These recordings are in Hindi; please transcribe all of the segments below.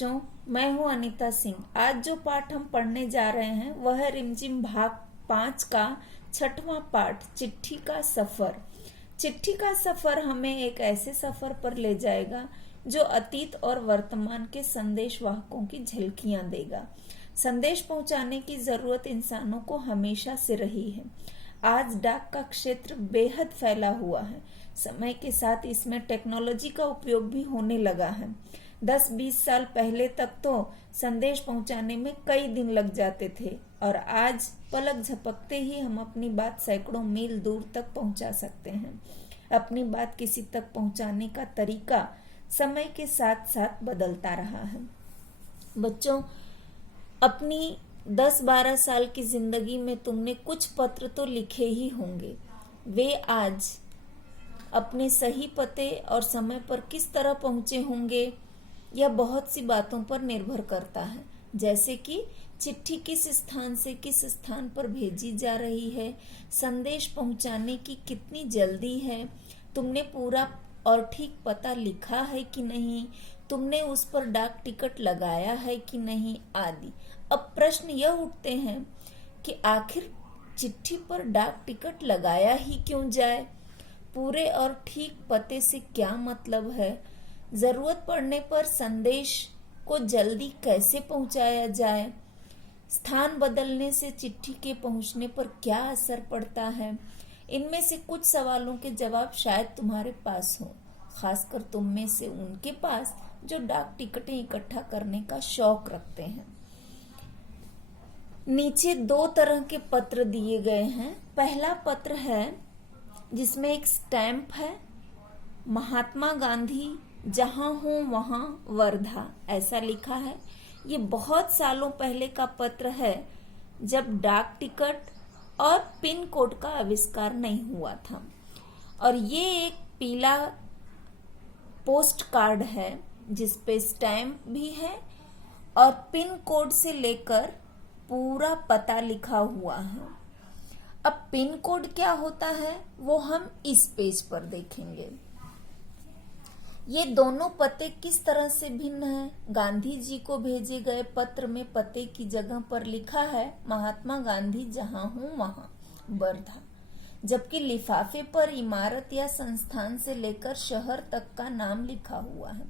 बच्चों, मैं हूं अनीता सिंह। आज जो पाठ हम पढ़ने जा रहे हैं वह है रिमझिम भाग 5 का 6वां पाठ, चिट्ठी का सफर। चिट्ठी का सफर हमें एक ऐसे सफर पर ले जाएगा जो अतीत और वर्तमान के संदेश वाहकों की झलकियां देगा। संदेश पहुंचाने की जरूरत इंसानों को हमेशा से रही है। आज डाक का क्षेत्र बेहद फैला हुआ है। समय के साथ इसमें टेक्नोलॉजी का उपयोग भी होने लगा है। 10-20 साल पहले तक तो संदेश पहुंचाने में कई दिन लग जाते थे और आज पलक झपकते ही हम अपनी बात सैकड़ों मील दूर तक पहुंचा सकते हैं। अपनी बात किसी तक पहुंचाने का तरीका समय के साथ साथ बदलता रहा है। बच्चों, अपनी 10-12 साल की जिंदगी में तुमने कुछ पत्र तो लिखे ही होंगे। वे आज अपने सही पते और समय पर किस तरह पहुंचे होंगे, यह बहुत सी बातों पर निर्भर करता है। जैसे कि चिट्ठी किस स्थान से किस स्थान पर भेजी जा रही है, संदेश पहुंचाने की कितनी जल्दी है, तुमने पूरा और ठीक पता लिखा है कि नहीं, तुमने उस पर डाक टिकट लगाया है कि नहीं आदि। अब प्रश्न यह उठते हैं कि आखिर चिट्ठी पर डाक टिकट लगाया ही क्यों जाए? पूरे और ठीक पते से क्या मतलब है? जरूरत पड़ने पर संदेश को जल्दी कैसे पहुंचाया जाए? स्थान बदलने से चिट्ठी के पहुंचने पर क्या असर पड़ता है? इनमें से कुछ सवालों के जवाब शायद तुम्हारे पास हो, खासकर तुम में से उनके पास जो डाक टिकटें इकट्ठा करने का शौक रखते हैं। नीचे 2 तरह के पत्र दिए गए हैं। पहला पत्र है जिसमें एक स्टैंप है, महात्मा गांधी जहां हूं वहां वर्धा, ऐसा लिखा है। ये बहुत सालों पहले का पत्र है, जब डाक टिकट और पिन कोड का आविष्कार नहीं हुआ था। और ये एक पीला पोस्ट कार्ड है जिस पे स्टैंप भी है और पिन कोड से लेकर पूरा पता लिखा हुआ है। अब पिन कोड क्या होता है वो हम इस पेज पर देखेंगे। ये दोनों पते किस तरह से भिन्न हैं? गांधी जी को भेजे गए पत्र में पते की जगह पर लिखा है महात्मा गांधी जहां हूं वहां वर्धा, जबकि लिफाफे पर इमारत या संस्थान से लेकर शहर तक का नाम लिखा हुआ है।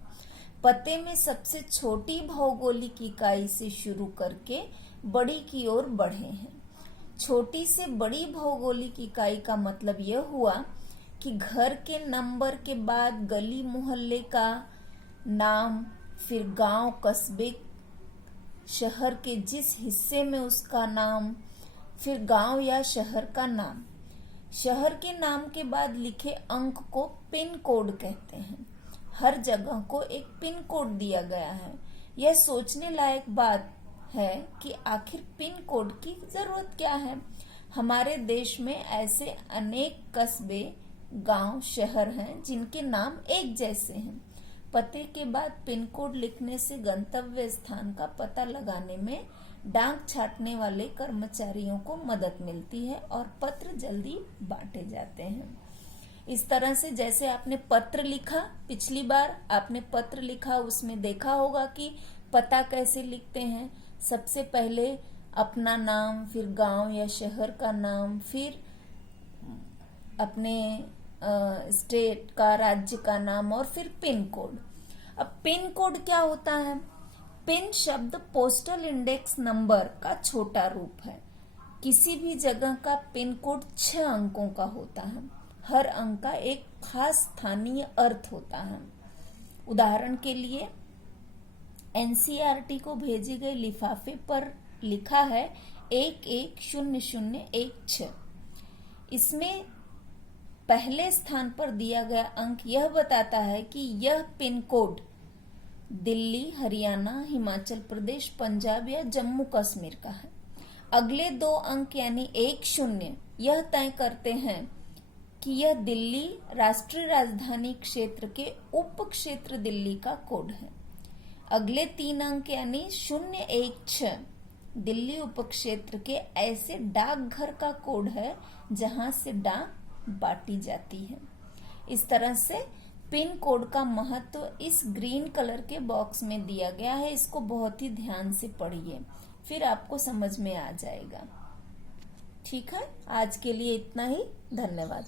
पते में सबसे छोटी भौगोलिक इकाई से शुरू करके बड़ी की ओर बढ़े हैं। छोटी से बड़ी भौगोलिक इकाई का मतलब यह हुआ कि घर के नंबर के बाद गली मोहल्ले का नाम, फिर गांव कस्बे शहर के जिस हिस्से में उसका नाम, फिर गांव या शहर का नाम। शहर के नाम के बाद लिखे अंक को पिन कोड कहते हैं। हर जगह को एक पिन कोड दिया गया है। यह सोचने लायक बात है कि आखिर पिन कोड की जरूरत क्या है। हमारे देश में ऐसे अनेक कस्बे, गांव, शहर हैं जिनके नाम एक जैसे हैं। पते के बाद पिन कोड लिखने से गंतव्य स्थान का पता लगाने में डाक छाटने वाले कर्मचारियों को मदद मिलती है और पत्र जल्दी बांटे जाते हैं। इस तरह से जैसे आपने पत्र लिखा, पिछली बार आपने पत्र लिखा, उसमें देखा होगा कि पता कैसे लिखते हैं। सबसे पहले अपना नाम, फिर गांव या शहर का नाम, फिर अपने स्टेट का, राज्य का नाम और फिर पिन कोड। अब पिन कोड क्या होता है? पिन शब्द पोस्टल इंडेक्स नंबर का छोटा रूप है। किसी भी जगह का पिन कोड 6 अंकों का होता है। हर अंक का एक खास स्थानीय अर्थ होता है। उदाहरण के लिए एनसीईआरटी को भेजे गए लिफाफे पर लिखा है 110016। इसमें पहले स्थान पर दिया गया अंक यह बताता है कि यह पिन कोड दिल्ली, हरियाणा, हिमाचल प्रदेश, पंजाब या जम्मू कश्मीर का है। अगले 2 अंक यानी 10 यह तय करते हैं कि यह दिल्ली राष्ट्रीय राजधानी क्षेत्र के उप क्षेत्र दिल्ली का कोड है। अगले 3 अंक यानी 016 दिल्ली उप क्षेत्र के ऐसे डाकघर का कोड है जहां से डाक बांटी जाती है। इस तरह से पिन कोड का महत्व इस ग्रीन कलर के बॉक्स में दिया गया है। इसको बहुत ही ध्यान से पढ़िए, फिर आपको समझ में आ जाएगा। ठीक है, आज के लिए इतना ही। धन्यवाद।